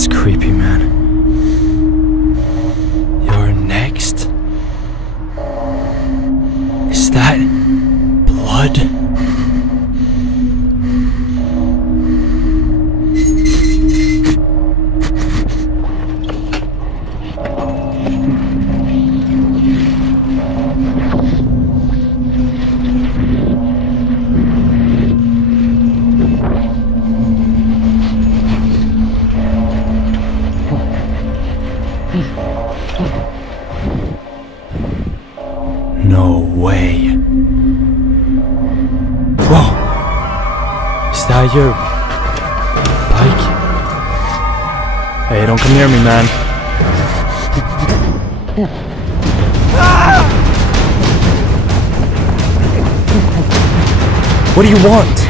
That's creepy, man. You're next? Is that blood? No way. Whoa! Is that your bike? Hey, don't come near me, man. What do you want?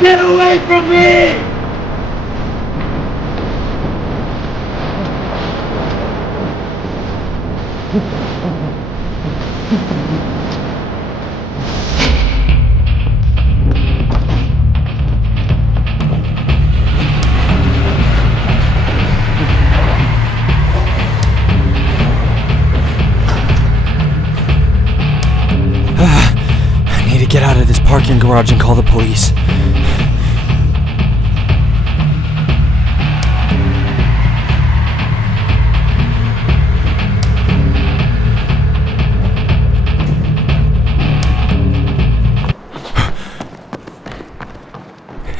Get away from me! I need to get out of this parking garage and call the police.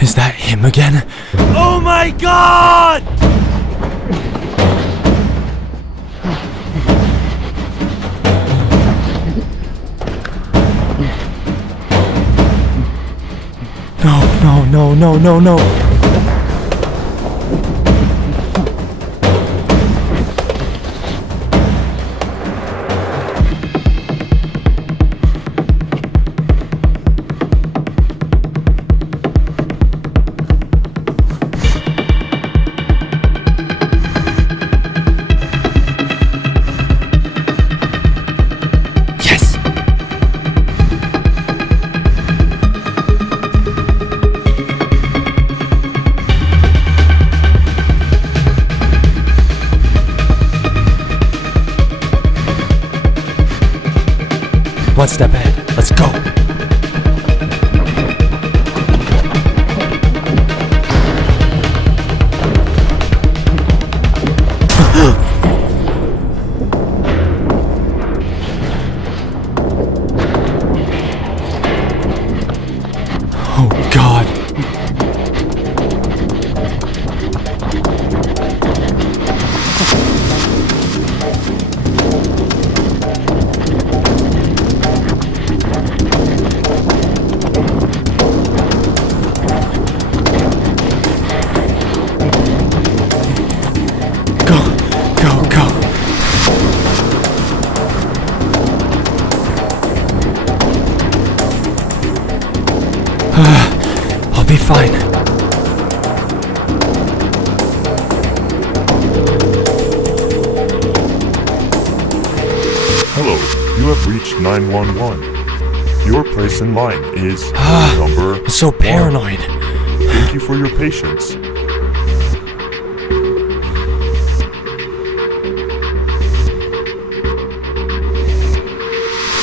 Is that him again? Oh my God! No. Yes! One step ahead. Let's go. Oh, God. Go. I'll be fine. Hello, you have reached 911. Your place in line is number I'm so paranoid. 1. Thank you for your patience.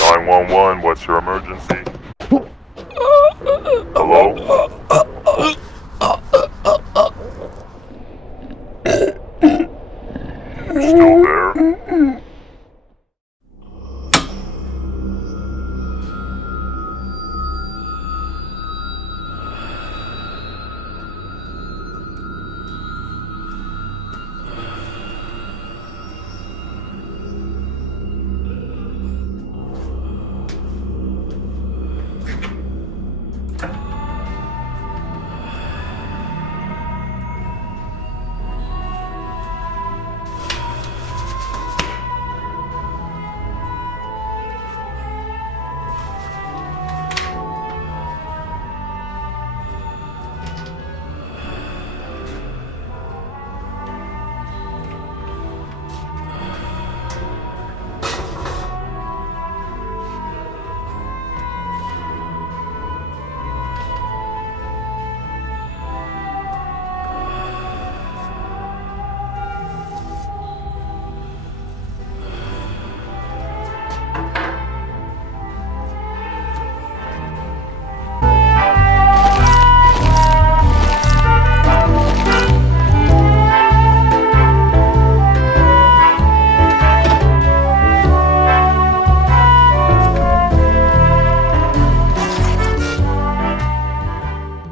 911, what's your emergency? Hello? You still there?